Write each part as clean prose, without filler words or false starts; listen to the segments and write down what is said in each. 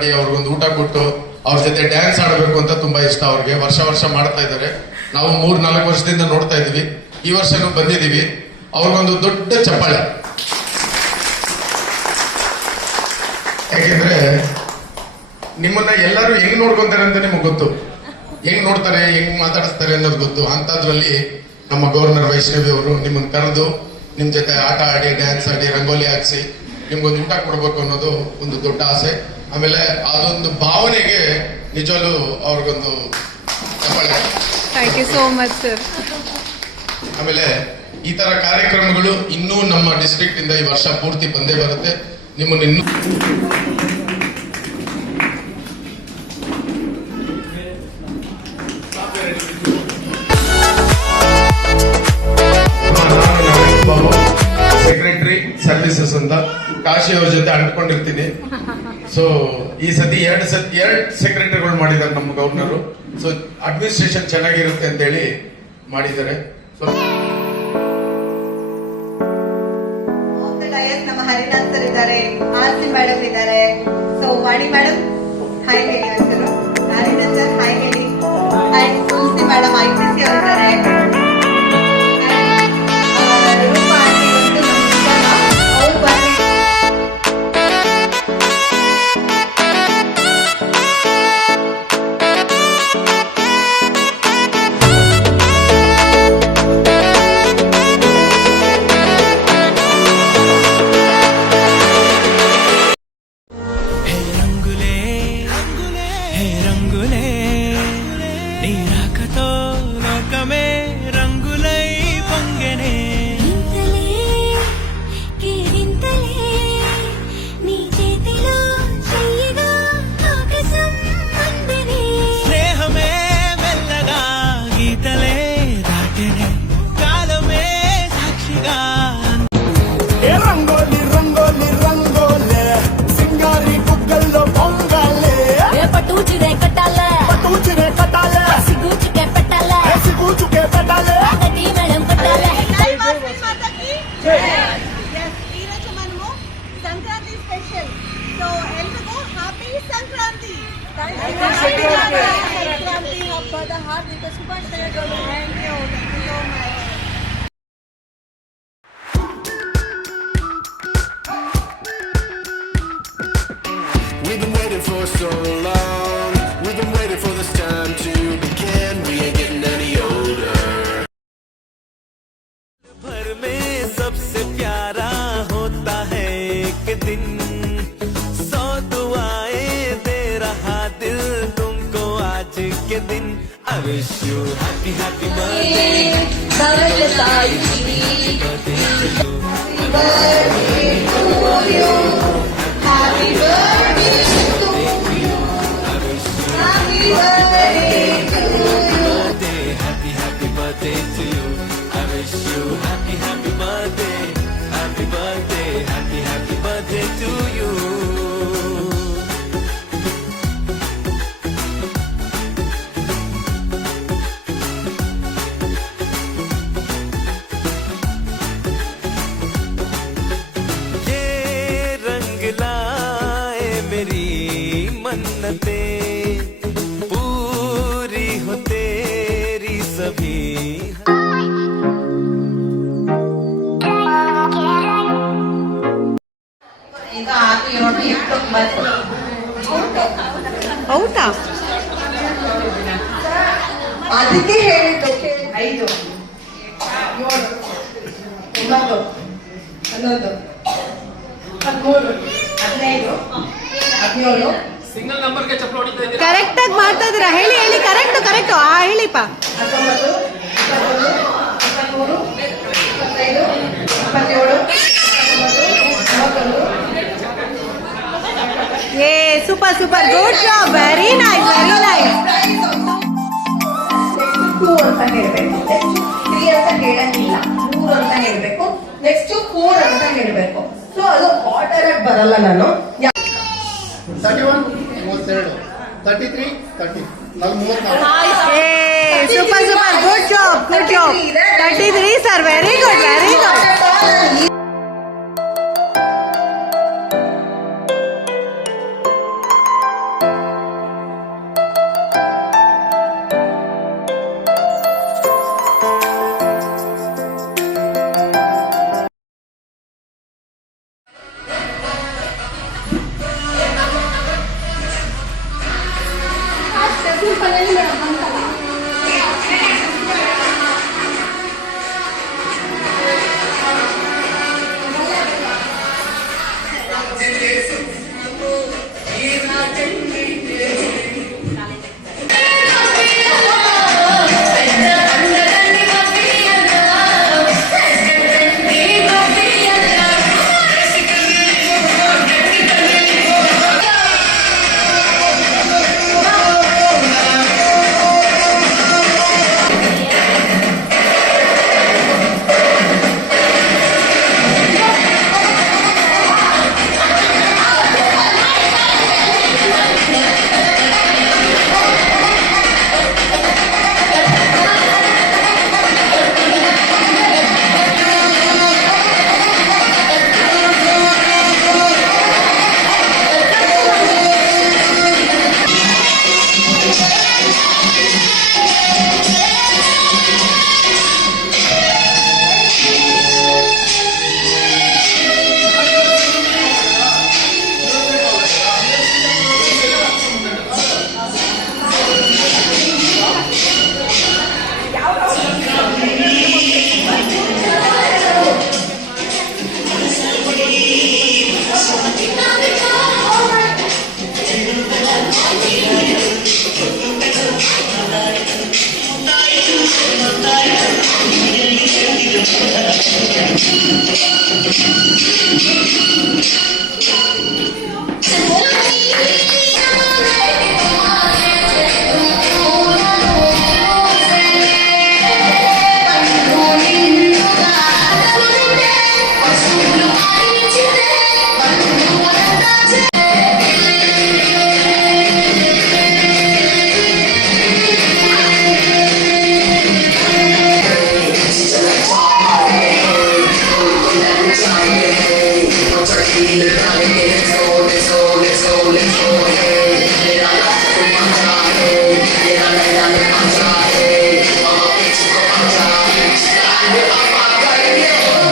ಮಾಡಿ ಅವ್ರಿಗೊಂದು ಊಟ ಕೊಟ್ಟು ಅವ್ರ ಜೊತೆ ಡ್ಯಾನ್ಸ್ ಆಡಬೇಕು ಅಂತ ತುಂಬಾ ಇಷ್ಟ ಅವ್ರಿಗೆ. ವರ್ಷ ವರ್ಷ ಮಾಡ್ತಾ ಇದ್ದಾರೆ. ನಾವು 3-4 ವರ್ಷದಿಂದ ನೋಡ್ತಾ ಇದೀವಿ. ಈ ವರ್ಷನೂ ಬಂದಿದೀವಿ. ಅವ್ರಿಗೊಂದು ದೊಡ್ಡ ಚಪ್ಪಾಳೆ. ಯಾಕೆಂದ್ರೆ ನಿಮ್ಮನ್ನ ಎಲ್ಲರೂ ಹೆಂಗ್ ನೋಡ್ಕೊಂತಾರೆ ಅಂತ ನಿಮ್ಗೆ ಗೊತ್ತು. ಹೆಂಗ್ ನೋಡ್ತಾರೆ, ಹೆಂಗ್ ಮಾತಾಡಿಸ್ತಾರೆ ಅನ್ನೋದು ಗೊತ್ತು. ಅಂತದ್ರಲ್ಲಿ ನಮ್ಮ ಗವರ್ನರ್ ವೈಷ್ಣವಿ ಅವರು ನಿಮ್ಮನ್ನ ಕರೆದು ನಿಮ್ ಜೊತೆ ಆಟ ಆಡಿ, ಡ್ಯಾನ್ಸ್ ಆಡಿ, ರಂಗೋಲಿ ಹಾಕ್ಸಿ ನಿಮ್ಗೊಂದು ಊಟ ಕೊಡ್ಬೇಕು ಅನ್ನೋದು ಒಂದು ದೊಡ್ಡ ಆಸೆ. ಆಮೇಲೆ ಅದೊಂದು ಭಾವನೆಗೆ ನಿಜವಲ್ಲೂ ಅವ್ರಿಗೊಂದು ಚಪ್ಪಾಳೆ. Thank you so much sir. ಆಮೇಲೆ ಈ ತರ ಕಾರ್ಯಕ್ರಮಗಳು ಇನ್ನೂ ನಮ್ಮ ಡಿಸ್ಟ್ರಿಕ್ಟ್ ಇಂದ ಈ ವರ್ಷ ಪೂರ್ತಿ ಬಂದೇ ಬರುತ್ತೆ. ನಿಮ್ಮನ್ನು ಇನ್ನೂ ಸೆಕ್ರೆಟರಿ ಸರ್ವಿಸಸ್ ಅಂತ ಕಾಶಿ ಅವ್ರ ಜೊತೆ ಅಂಟ್ಕೊಂಡಿರ್ತೀನಿ. ಸೊ ಈ ಸತಿ ಎರಡು ಸೆಕ್ರೆಟರಿಗಳು ಮಾಡಿದ್ದಾರೆ ನಮ್ಮ ಗವರ್ನರು. ಸೊ ಅಡ್ಮಿನಿಸ್ಟ್ರೇಷನ್ ಚೆನ್ನಾಗಿರುತ್ತೆ ಅಂತ ಹೇಳಿ ಮಾಡಿದ್ದಾರೆ. ಸೊ ನಮ್ಮ ಹರಿನಾಥ್ ಸರ್ ಇದ್ದಾರೆ, ಆರ್ಸಿ ಮೇಡಮ್ ಇದ್ದಾರೆ. ಸೊ ವಾಣಿ ಮೇಡಮ್ ಹಾಯ್ ಹೇಳಿ ಅಂತಾರೆ, ಹರಿನಾಥ್ ಸರ್ ಹಾಯ್ ಹೇಳಿ. ಅಂಡ್ ತುಳಸಿ ಮೇಡಮ್ IPC ಅವರಿದ್ದಾರೆ. ಹಬ್ಬದ ಹಾರ್ದಿಕ ಶುಭಾಶಯಗಳು. Thank you so much. We've been waiting for so long. We've been waiting for this time to begin. We ain't getting any older. भर में सबसे प्यारा होता है एक दिन. 100 दुआएं दे रहा दिल तुमको आज के दिन. I wish you happy happy birthday. Happy birthday to you. Happy birthday to you. Happy birthday to you. Happy happy birthday to you. I wish you happy happy birthday. Happy birthday, happy birthday to you. ये रंग लाए मेरी मन्नतें, पूरी हो तेरी सभी. ಈಗ 6, 7, 8, 9 ಹೌದಾ? ಅದಕ್ಕೆ ಹೇಳಿದ್ದು 5, 7, 9, 11, 13, 15, 17. ಸಿಂಗಲ್ ನಂಬರ್ಗೆ ಚಪ್ಪಲಿ ಹೊಡಿತಾ ಇದ್ದೀರಾ? ಕರೆಕ್ಟ್ ಆಗಿ ಮಾಡ್ತಾ ಇದ್ದೀರಾ? ಹೇಳಿ ಹೇಳಿ. ಕರೆಕ್ಟ್ ಹೇಳಿಪ್ಪ. 19, 20, 21, 22, 23, 24, ಏ super super, good job, very nice very nice. 2 ಅಂತ ಹೇಳಬೇಕು, 3 ಅಂತ ಹೇಳಂಗಿಲ್ಲ, 3 ಅಂತ ಹೇಳಬೇಕು, ನೆಕ್ಸ್ಟ್ 4 ಅಂತ ಹೇಳಬೇಕು. ಸೊ ಅದು ಆರ್ಡರ್ ಆಗಿ ಬರಲ್ಲ. ನಾನು 31, 32, 33, 30, 34. ಏ super super, good job 33 sir, very good very good.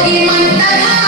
Iman